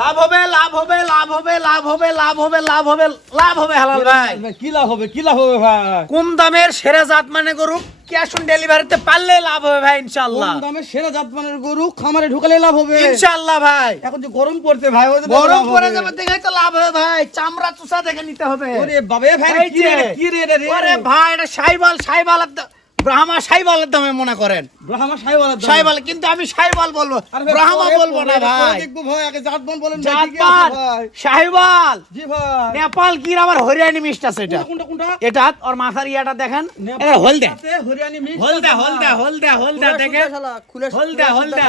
লাভ হবে লাভ হবে লাভ হবে লাভ হবে লাভ হবে লাভ হবে লাভ হবে হালাল ভাই। কি লাভ হবে ভাই? কম দামের সেরা জাত মানে গরু ক্যাশ অন ডেলিভারিতে পারলে লাভ হবে ভাই ইনশাআল্লাহ। কম দামে সেরা জাতমানের গরু খামারে ঢুকালে লাভ হবে ইনশাআল্লাহ ভাই। এখন যে গরম পড়ছে ভাই, ওই যে গরম লাভ পড়ে হবে। যাবে দেখাই তো লাভ হবে ভাই। চামড়া চুষা দেখে নিতে হবে। ওরে বাবা, এ ভাই এই কি রে যে, কি রে এটা রে? ওরে ভাই এটা সাইবাল ব্রাহ্মা সাইবালের দামে মনে করেন। ব্রাহ্মা সাইওয়ালা দাম। সাইবাল, কিন্তু আমি সাইবাল বলবো, আরে ভাই, ব্রাহ্মা পরে বলবো না পরে ভাই। দেখবো ভাই, আগে জাতমান বলেন ভাই, কি কি জাতমান আছে ভাই? সাইবাল জি ভাই। নেপাল গির আবার হরিয়ানি মিষ্ট আছে এটা। কোনটা? এটা ওর মাথার ইয়াটা দেখেন, এটা হলদে আছে হরিয়ানি মিক্স। হলদে দেখেন,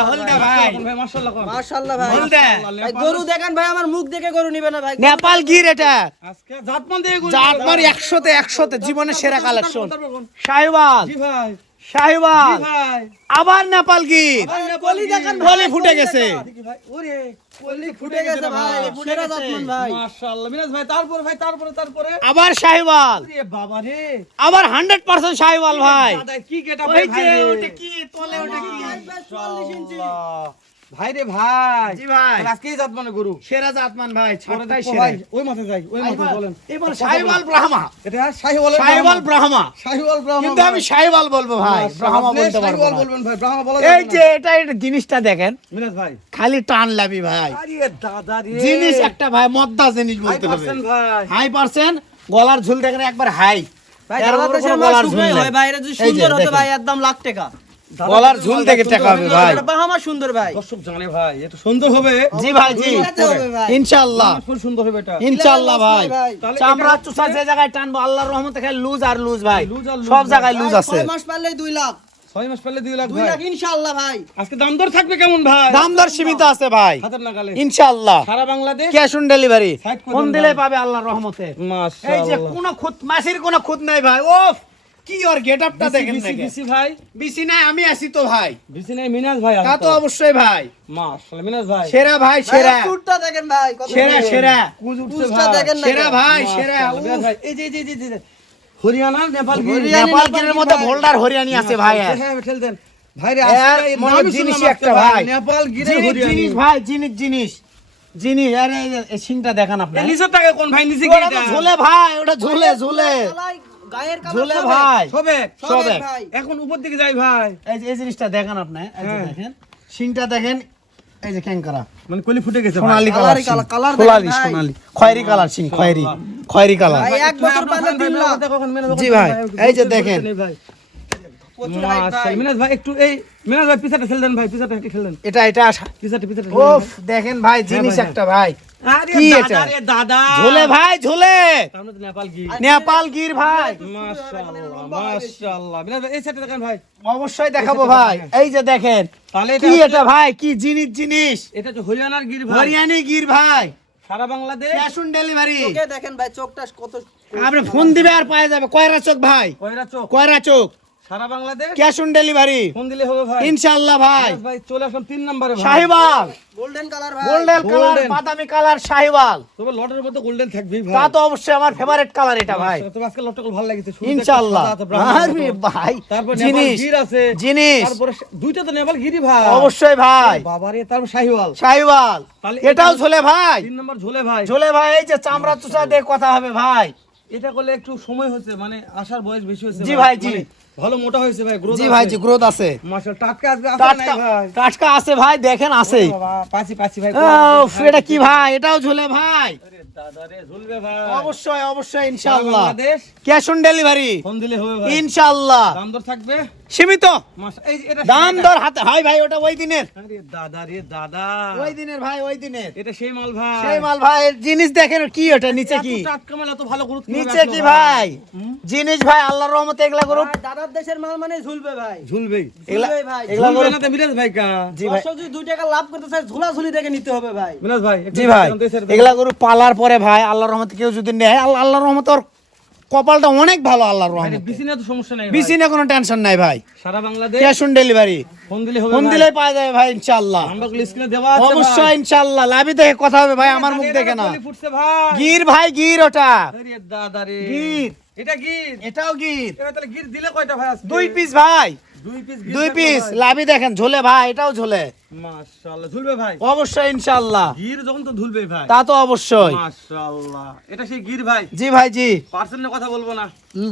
হলদে ভাই। ভাই মাশাআল্লাহ কোন। মাশাআল্লাহ ভাই। হলদে ভাই গরু দেখেন ভাই, আমার মুখ দেখে গরু নিবে না ভাই। নেপাল গির এটা। আজকে জাতমান দিয়ে গরু। জাতমার 100তে জীবনের সেরা কালেকশন। সাইবাল জি ভাই। সাইবাল জি ভাই। আবার নেপাল গির। কলি দেখেন ভাই, কলি ফুটে গেছে। দেখি ভাই, ওরে কলি ফুটে গেছে ভাই, সেরা জাতমান ভাই। মাশাআল্লাহ মিরাজ ভাই, তারপরে ভাই তারপরে আবার সাইবাল, আরে বাবা রে, আবার 100% সাইবাল ভাই। দাদা কি গেটা ওই ভাই যে রে। ওটা কি তলে ওটা কি? 44 ইঞ্চি। ভাই রে ভাই। জি ভাই। তাহলে আজকেই জাতমানের গরু। সেরা জাতমান ভাই, পরে ছাড়টাই দেখবো সেরা। ভাই, ওই মাথায় যাই, ওই মাথায় বলেন। এবার সাইবাল ব্রাহ্মা, এটা শাহিওয়াল সাইবাল ব্রাহ্মা, শাহিওয়াল ব্রাহ্মা। কিন্তু আমি সাইবাল বলবো ভাই, ব্রাহ্মা আপনি বলতে পারবো শাহিওয়াল না। বলবেন ভাই, ব্রাহ্মা বলা এই যাবে যে না। এটা জিনিসটা দেখেন, মিরাজ ভাই। খালি টান লাবি ভাই। আরে দাদা রে। জিনিস একটা ভাই, মদ্দা জিনিস ভাই বলতে হবে। পারছেন ভাই। হাই পার্সেন্ট, গলার ঝুল দেখেন একবার হাই। ভাই এর দাদা উপরে দেশের কোনো মাল গলার ঝুল শুকনোই নেই। হয় ভাই, এটা যদি এই যে সুন্দর হতো দেখেন। ভাই একদম লাখ টাকা। গলার ঝুল দেখে টাকা হবে ভাই। এটা বাহামা সুন্দর ভাই। দর্শক জানে ভাই, এটা সুন্দর হবে। জি ভাই জি, বিলাতে হবে ভাই। ইনশাআল্লাহ ফুল সুন্দর হবে এটা। ইনশাআল্লাহ ভাই। তাহলে চামড়া এটা চুষা যে জায়গায় টানবো আল্লাহর রহমতে খালি লুজ আর লুজ ভাই, লুজ আর লুজ সব ভাই। জায়গায় লুজ ভাই, আছে। 6 মাস পারলেই 2 লাখ। 6 মাস পেলে 2 লাখ 2 ভাই। লাখ ইনশাআল্লাহ ভাই। আজকে দাম দর থাকবে কেমন ভাই? দাম দর সীমিত আছে ভাই হাতের নাগালে। ইনশাআল্লাহ। সারা Bangladesh cash on delivery, Side করে ফোন দেন দিলে ভাই। পাবে আল্লাহর রহমতে। এই যে মাশাআল্লাহ। কোনো খুদ মাসির কোনো খুদ নাই ভাই। ওফ কি ওর গেটআপটা দেখেন বিসি নাকি। বিসি ভাই। বিসি নাই, আমি আছি তো ভাই। বিসি নাই মিনাজ ভাই। তা তো অবশ্যই ভাই। মাশাআল্লাহ মিনাজ ভাই। সেরা ভাই, ভাই সেরা চুটটা দেখেন ভাই, কত সেরা সুন্দর। সেরা কুজ উঠছে কুজটা ভাই। দেখেন না সেরা কেন? ভাই, সেরা। মাশাআল্লাহ, মিনাজ উফ, ভাই। এই যে হরিয়ানা নেপাল গির। হরিয়ানা, নেপাল নেপাল গিরের গির মধ্যে ভাই। ভোল্ডার হরিয়ানি আছে ভাই। হ্যাঁ ঠেল দেন ভাই রে। এর আজকে এই মনে নামই জিনিসই শুনলাম একটা আজকে ভাই। নেপাল গিরে জিনিস হরিয়ানি। জিনিস ভাই, জিনিস আরে এই সিংটা দেখান আপনি। এই নিচের টাকা কোন ভাই নিচে ওটা তো ঝুলে ভাই, ওটা ঝুলে কালাই, গায়ের কালার ঝুলে সবে। ভাই। সবে সবে। ভাই। এখন উপর দিকে যাই ভাই। এই জিনিসটা দেখান আপনি, এই যে হ্যাঁ। দেখেন সিংটা দেখেন, এই যে ক্যাঙ্কারা মানে কলি ফুটে গেছে ভাই। সোনালী কালারই কালার, কালার সোনালী দেখেন ভাই। সোনালী খয়েরি কালার সিং, খয়েরি কালার। ভাই, এক বছর পারলে 3 লাখ। জি ভাই, এই যে দেখেন। প্রচুর হাইট ভাই। মাশাআল্লাহ মিনাজ ভাই একটু এই মিনাজ ভাই পিছাটা ঠেল দেন ভাই, পিছাটা একটু ঠেল দেন। এটা পিছাটা ঠেল দেন ওফ দেখেন ভাই, জিনিস ভাই, একটা ভাই। আরে কি দাদা এটা? রে দাদা। ঝুলে ভাই, ঝুলে সামনে তো নেপাল গির। নেপাল গির ভাই। মাশাআল্লাহ মিনাজ ভাই এই সাইডে দেখেন ভাই। অবশ্যই দেখাবো ভাই। এই যে দেখেন তাহলে কি এটা ভাই, কি জিনিস এটা তো হরিয়ানার গির ভাই। হরিয়ানি গির ভাই, সারা বাংলাদেশ ক্যাশ অন ডেলিভারি। চোখে দেখেন ভাই, চোখটা কত। আপনি ফোন দিবে আর পাওয়া যাবে। কয়রা চোখ ভাই, কয়রা চোখ কয়রা চোখ, সারা Bangladesh cash on delivery phone দিলে হবে ভাই। ইনশাআল্লাহ ভাই। মিনাজ ভাই চলে আসলাম 3 নম্বরে ভাই। শাহিওয়াল, গোল্ডেন কালার ভাই। Golden colour, Golden। বাদামি কালার শাহিওয়াল। তবে লটের মধ্যে গোল্ডেন থাকবেই ভাই। তা তো অবশ্যই আমার ফেভারিট কালার এটা ভাই তবে আজকে লটটা ভালো লাগছে। শুরুতে একটা ইনশাআল্লাহ। সাদা, তারপর ব্রাউন আরে মতো। ভাই, তারপর নেপাল জিনিস গির আছে। জিনিস তারপরে দুইটা তো নেপাল গিরি ভাই। অবশ্যই ভাই। বাবারে তারপর শাহিওয়াল। শাহিওয়াল তাহলে এটাও এটা- ঝোলে ভাই, 3 নম্বর ঝোলে ভাই। ঝোলে ভাই। এই যে চামড়া চুষা দিয়ে কথা হবে ভাই। এটা করলে একটু সময় হচ্ছে, মানে আসার বয়স বেশি হচ্ছে জি ভাই, জি। মানে ভালো মোটা হয়েছে ভাই, গ্রোথ জি ভাই, জি গ্রোথ আছে, মাশাআল্লাহ টাটকা আসবে আসে নাই টাটকা ভাই। টাটকা আছে ভাই, দেখেন আছে। বাবা পাঁচি ভাই। উফ, এটা কি ভাই, এটাও ঝোলে ভাই। আরে দাদা রে ঝুলবে ভাই। অবশ্যই ইনশাআল্লাহ। Bangladesh cash on delivery phone দিলে হবে ভাই। ইনশাআল্লাহ। দাম দর থাকবে সীমিত এই এটা দাম দর হাতে হয় ভাই। ওটা ওই দিনের, আরে দাদা রে দাদা। ওই দিনের ভাই, ওই দিনের এটা সেই মাল ভাই। সেই মাল ভাই। জিনিস দেখেন কি, ওটা নিচে কি, এত টাটকা মাল, এত ভালো গুরুত্ব নিচে কি ভাই, জিনিস ভাই আল্লাহর রহমতে এগুলা করুন। ভাই, দাদার দেশের মাল মানে ঝুলবে ভাই। ঝুলবে। ঝুলবে ভাই। এগুলা ঝুলবে করুন। না তো মিরাজ ভাই কা। জি ভাই, দর্শক যদি 2 টাকা লাভ করতে চায়, ঝুলাঝুলি দেখে নিতে হবে ভাই। মিরাজ ভাই একটু জি ভাই, জানতে চাই। এগুলা গরু পালার পরে ভাই আল্লাহর রহমতে কেউ যদি নেয়, আল্লাহর রহমতে ওর কপালটা অনেক ভালো। আল্লাহর ভাই রহমতে বিসি না তো সমস্যা নাই ভাই। বেশি না, কোনো টেনশন নাই ভাই। সারা Bangladesh cash on delivery phone দিলে হবে ফোন ভাই। দিলেই পাওয়া যাবে ভাই ইনশাআল্লাহ। নাম্বারগুলো স্ক্রিনে দেওয়া আছে ভাই। অবশ্যই ইনশাআল্লাহ। লাভি দেখে কথা হবে ভাই, আমার মুখ দেখে না। কলি ফুটছে ভাই। গির ভাই, গির ওটা আরে দাদা রে। গির, এটা গির। এটাও গির। এবার তাহলে গির দিলে কয়টা ভাই আজকে? 2 পিস ভাই, দুই পিস লাভি দেখেন ঝোলে ভাই, এটাও ঝোলে মাশাআল্লাহ ঝুলবে ভাই, অবশ্যই ইনশাআল্লাহ। গির যখন তো ঝুলবে ভাই, তা তো অবশ্যই। মাশাআল্লাহ এটা সেই গির ভাই। জি ভাই জি, পার্সেন্টের কথা বলবো না,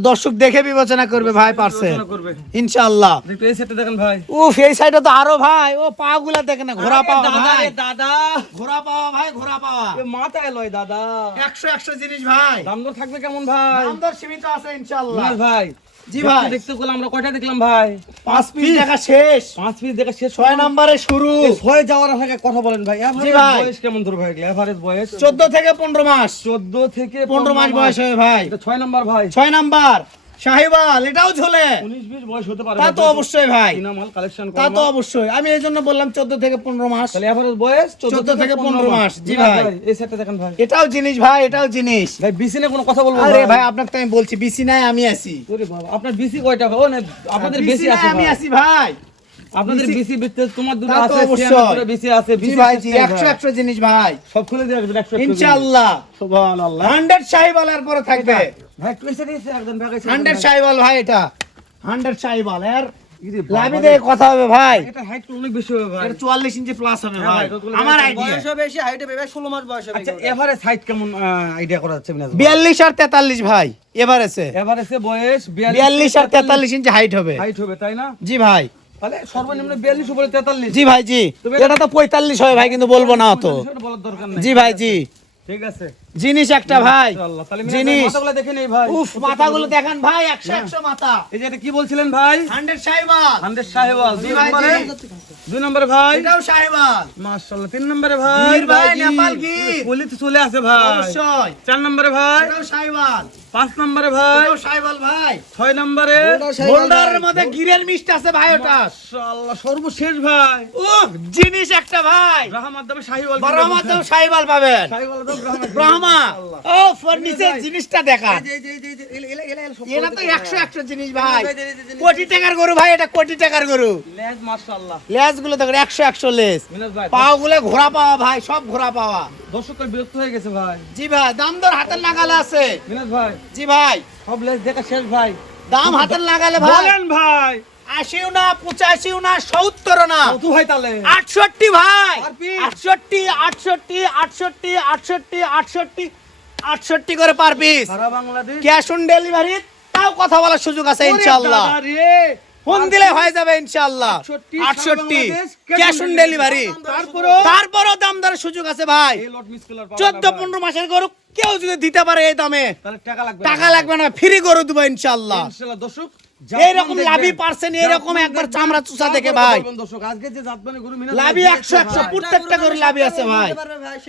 দর্শক দেখে বিবেচনা করবে ভাই পারছে বিবেচনা করবে ইনশাআল্লাহ। একটু এই সেটটা দেখেন ভাই। উফ, এই সাইডে তো আরো ভাই, ও পা গুলা দেখেন না, ঘোড়া পাওয়া দাদা ভাই, রে দাদা, ঘোড়া পাওয়া ভাই, ঘোড়া পাওয়া। এ মাথায় লয় দাদা। 100 জিনিস ভাই, দাম দর থাকবে কেমন ভাই? দাম দর সীমিত আছে ইনশাআল্লাহ। মিনাজ ভাই, জি ভাই। দেখতে গেলাম আমরা কয়টা দেখলাম ভাই? 5 পিস দেখা শেষ, 5 পিস দেখা শেষ। 6 নম্বরে শুরু। এই 6 যাওয়ার আগে কথা বলেন ভাই। জি এভারেজ ভাই। বয়স কেমন ধরে ভাই? এভারেজ বয়স 14 থেকে 15 মাস, 14 থেকে 15 মাস বয়স হবে ভাই। এটা 6 নাম্বার ভাই। 6 নাম্বার শাহিওয়াল, এটাও ঝোলে। 19-20 বয়স হতে পারে। তা তো অবশ্যই ভাই, কিনা মাল কালেকশন তা করা তো মাল। অবশ্যই। আমি এই জন্য বললাম 14 থেকে 15 মাস। তাহলে এভারেজ বয়স 14 থেকে 15 মাস। জি মিনাজ ভাই। এই সেটটা দেখেন ভাই। এটাও জিনিস ভাই, এটাও জিনিস। ভাই বিসিনে কোনো কথা বলবো আরে ভাই, আপনাকে তো আমি বলছি বিসি নাই, আমি আছি। ওরে বাবা, আপনার বিসি কয়টা ভাই? ও না, আপনাদের বেশি নাই, আছে আমি ভাই। আছি ভাই। আপনাদের BC বিসি বিতে তোমার দুটো তা তো আছে, অবশ্যই। সিয়ামের দুটো বিসি আছে। জি BC ভাই জি, আছে 100 জিনিস ভাই সব খুলে দিয়ে রাখবেন 100 ইনশাআল্লাহ। সুবহানাল্লাহ। 100 শাহিওয়ালের পরে থাকবে। ভাই একটু এসে দিয়েছে একদম ভাই। 100 শাহিওয়াল ভাই, এটা 100 শাহিওয়াল এর ইরে বাবা লাভি রে। দিয়ে কথা হবে ভাই। এটা হাইট অনেক বেশি হবে ভাই। এটা 44 ইঞ্চি প্লাস হবে হ্যাঁ ভাই, ভাই, কতগুলো আমার জায়গা আইডিয়া। বয়সও বেশি, হাইটে ভাই 16 মাস বয়স হবে। আচ্ছা এভারেজ হাইট কেমন আইডিয়া করা যাচ্ছে মিনাজ ভাই? 42 আর 43 ভাই, এভারেজে এভারেজে বয়স 42 আর 43 ইঞ্চি হাইট হবে। হাইট হবে তাই না? জি ভাই, তাহলে সর্বনিম্ন 42 উপরে 43। জি ভাই জি। এটা তো 45 হয় ভাই, কিন্তু বলবো না তো। সেটা বলার দরকার নাই। জি ভাই জি, ঠিক আছে জিনিস একটা ভাই, ইনশাআল্লাহ। তাহলে মিনাজ ভাই জিনিস। মাথাগুলো দেখে নেই ভাই। উফ, মাথাগুলো দেখেন ভাই, 100 মাথা। এই যে এটা কি বলছিলেন ভাই? 100 শাহিওয়াল, 100 শাহিওয়াল। জি 2 ভাই, নম্বরে জি। 2 নম্বরে ভাই এটাও শাহিওয়াল। মাশাআল্লাহ। 3 নম্বরে ভাই গির ভাই, নেপাল গির। কলি তো চলে আসে ভাই। অবশ্যই। 4 নম্বরে ভাই, এটাও শাহিওয়াল, 5 নম্বরে ভাই, এটাও শাহিওয়াল ভাই। 6 নম্বরে বোল্ডারের মধ্যে গিরের মিষ্ট আছে ভাই ওটা। মাশাআল্লাহ। সর্বশেষ ভাই উফ, জিনিস একটা ভাই, রাহা মাধ্যমে শাহিওয়াল। বড় মাত্রাও শাহিওয়াল পাবেন। শাহিওয়াল দাও ব্রাহ্মা। ব্রাহ্মা, ও ফার্নিচার জিনিসটা দেখা। এটা তো 100 জিনিস ভাই, কোটি টাকার গরু ভাই, এটা কোটি টাকার গরু। লেজ মাশাআল্লাহ। লেজ গুলো দেখো 100 লেজ, মিনাজ ভাই পাও গুলো ঘোড়া পাওয়া ভাই, সব ঘোড়া পাওয়া। দর্শকরা বিরক্ত হয়ে গেছে ভাই। জি ভাই, দাম দর হাতের নাগালে আছে। মিনাজ ভাই জি ভাই, সব লেজ দেখা শেষ ভাই। দাম হাতের নাগালে ভাই। বলেন ভাই 80 না 85 না 70 না কত ভাই তাহলে? 68 ভাই, আর পিস? 68 করে পার পিস। সারা বাংলাদেশ ক্যাশ অন ডেলিভারি, তাও কথা বলার সুযোগ আছে ইনশাআল্লাহ। ওরে দাদা রে। ফোন দিলে হয়ে যাবে ইনশাআল্লাহ। 68 ক্যাশ অন ডেলিভারি, তারপরও দাম দরের সুযোগ আছে ভাই। এই লট মিস কলার 14-15 মাসের গরু কেউ যদি দিতে পারে এই দামে, তাহলে টাকা লাগবে। টাকা লাগবে না, ফ্রি গরু দেবো ইনশাআল্লাহ। ইনশাআল্লাহ। দর্শক এইরকম লাভি পারছেন, এরকম একবার চামড়া চুষা দেখে ভাই। দর্শক আজকে যে জাতমানের গরু মিনাজ লাভি ভাই 100 প্রত্যেকটা গরু লাভি আছে ভাই।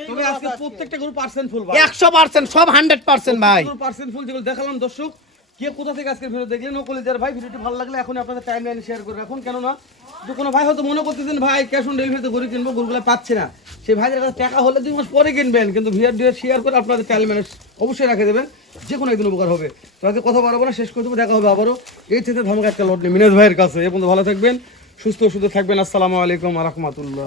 তবে আজকে প্রত্যেকটা গরু পার্সেন্ট ফুল ভাই। 100% সব 100% ভাই। গরু পার্সেন্ট ফুল যেগুলো দেখালাম দর্শক, কে কোথা থেকে আজকের ভিডিও দেখলেন ও কলেজের ভাই, ভিডিওটি ভালো লাগলে এখন আপনাদের টাইমলাইনে শেয়ার করে রাখুন। কেননা তো কোনো ভাই হয়তো মনে করতেছেন ভাই ক্যাশ অন ডেলিভারিতে গরু কিনবো, গরুগুলো পাচ্ছে না, সেই ভাইদের কাছে টাকা হলে 2 মাস পরে কিনবেন, কিন্তু ভিডিও শেয়ার করে আপনাদের টাইমলাইনে অবশ্যই রেখে দেবেন, যে কোনো একদিন উপকার হবে। তো আজকে কথা বলবো না, শেষ করে দেবো, দেখা হবে আবারও এই থেকে ধামাকা একটা লট নিয়ে মিনাজ ভাইয়ের কাছে। এ পর্যন্ত ভালো থাকবেন, সুস্থ থাকবেন। আসসালামু আলাইকুম ওয়া রাহমাতুল্লাহ।